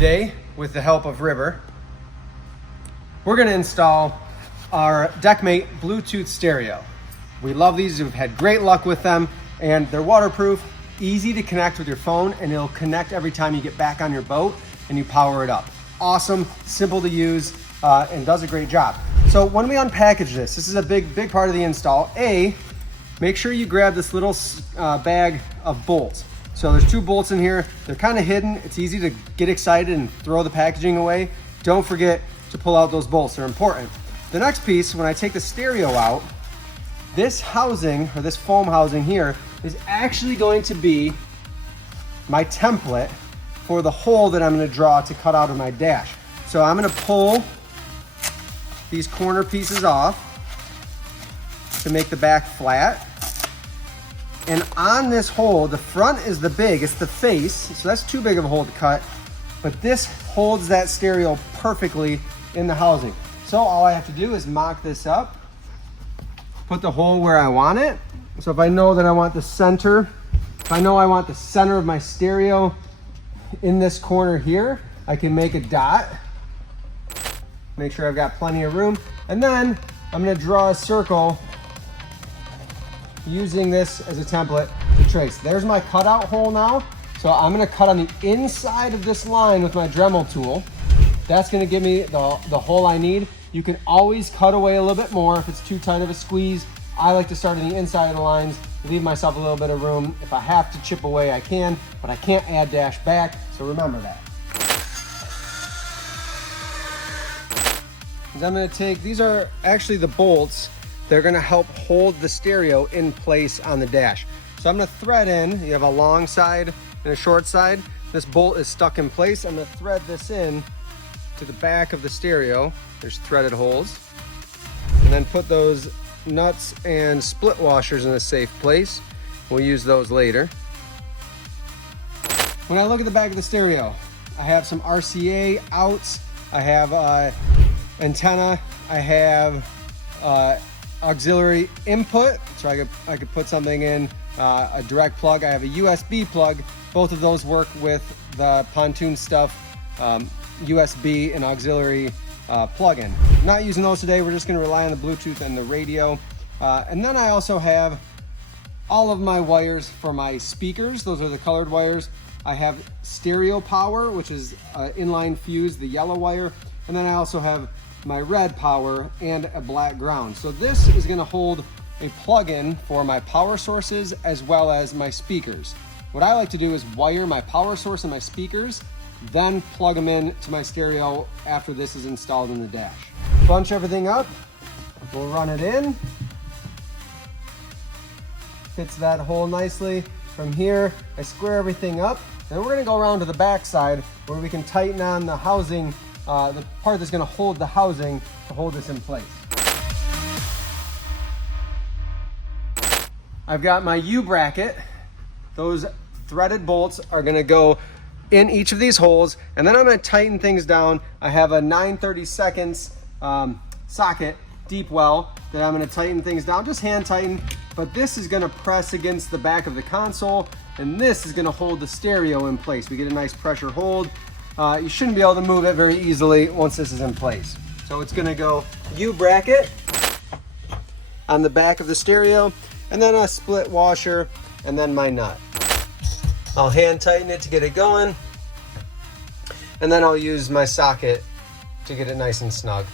Today, with the help of River, we're going to install our DeckMate Bluetooth stereo. We love these, we've had great luck with them, and they're waterproof, easy to connect with your phone, and it'll connect every time you get back on your boat and you power it up. Awesome, simple to use, and does a great job. So when we unpackage this is a big part of the install. Make sure you grab this little bag of bolts. So there's 2 bolts in here. They're kind of hidden. It's easy to get excited and throw the packaging away. Don't forget to pull out those bolts. They're important. The next piece, when I take the stereo out, this housing, or this foam housing here, is actually going to be my template for the hole that I'm going to draw to cut out of my dash. So I'm going to pull these corner pieces off to make the back flat. And on this hole, the front is the big, it's the face, so that's too big of a hole to cut, but this holds that stereo perfectly in the housing. So all I have to do is mock this up, put the hole where I want it. So if I know that I want the center, if I know I want the center of my stereo in this corner here, I can make a dot, make sure I've got plenty of room, and then I'm gonna draw a circle using this as a template to trace. There's my cutout hole now. So I'm gonna cut on the inside of this line with my Dremel tool. That's gonna give me the hole I need. You can always cut away a little bit more if it's too tight of a squeeze. I like to start on the inside of the lines, leave myself a little bit of room. If I have to chip away, I can, but I can't add dash back, so remember that. And I'm gonna take, these are actually the bolts. They're gonna help hold the stereo in place on the dash. So I'm gonna thread in, you have a long side and a short side. This bolt is stuck in place. I'm gonna thread this in to the back of the stereo. There's threaded holes. And then put those nuts and split washers in a safe place. We'll use those later. When I look at the back of the stereo, I have some RCA outs. I have antenna. I have auxiliary input, so I could put something in a direct plug. I have a USB plug. Both of those work with the pontoon stuff, USB and auxiliary plug-in. Not using those today. We're just going to rely on the Bluetooth and the radio. And then I also have all of my wires for my speakers. Those are the colored wires. I have stereo power, which is inline fuse, the yellow wire, and then I also have my red power and a black ground. So this is going to hold a plug-in for my power sources as well as my speakers. What I like to do is wire my power source and my speakers, then plug them in to my stereo after this is installed in the dash. Bunch everything up, we'll run it in. Fits that hole nicely. From here, I square everything up. Then we're going to go around to the back side where we can tighten on the housing, the part that's going to hold the housing to hold this in place. I've got my U-bracket. Those threaded bolts are going to go in each of these holes, and then I'm going to tighten things down. I have a 9/32 socket deep well that I'm going to tighten things down, just hand tighten, but this is going to press against the back of the console, and this is going to hold the stereo in place. We get a nice pressure hold. You shouldn't be able to move it very easily once this is in place. So it's going to go U-bracket on the back of the stereo, and then a split washer, and then my nut. I'll hand tighten it to get it going, and then I'll use my socket to get it nice and snug.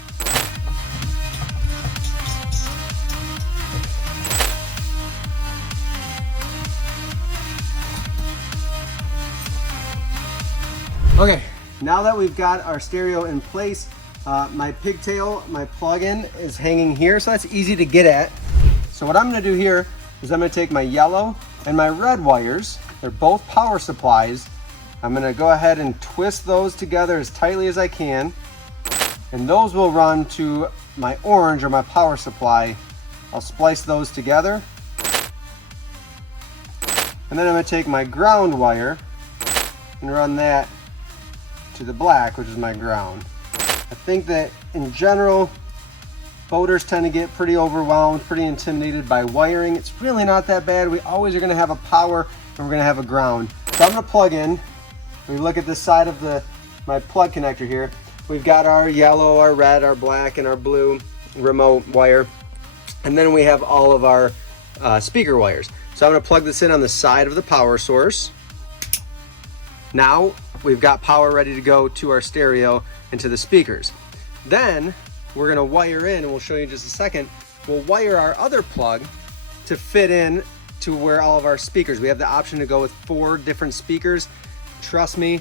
Okay, now that we've got our stereo in place, my pigtail, my plug-in is hanging here, so that's easy to get at. So what I'm going to do here is I'm going to take my yellow and my red wires. They're both power supplies. I'm going to go ahead and twist those together as tightly as I can, and those will run to my orange or my power supply. I'll splice those together, and then I'm going to take my ground wire and run that to the black, which is my ground. I think that in general, boaters tend to get pretty overwhelmed, pretty intimidated by wiring. It's really not that bad. We always are going to have a power and we're going to have a ground. So I'm going to plug in. We look at this side of the my plug connector here, we've got our yellow, our red, our black, and our blue remote wire. And then we have all of our speaker wires. So I'm gonna plug this in on the side of the power source. Now we've got power ready to go to our stereo and to the speakers. Then we're gonna wire in, and we'll show you in just a second, we'll wire our other plug to fit in to where all of our speakers. We have the option to go with 4 different speakers. Trust me,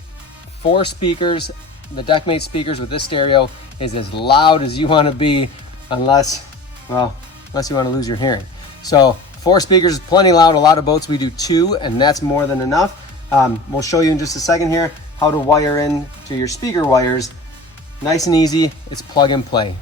4 speakers, the DeckMate speakers with this stereo is as loud as you wanna be, unless you wanna lose your hearing. So 4 speakers is plenty loud. A lot of boats we do 2, and that's more than enough. We'll show you in just a second here how to wire in to your speaker wires. Nice and easy, it's plug and play.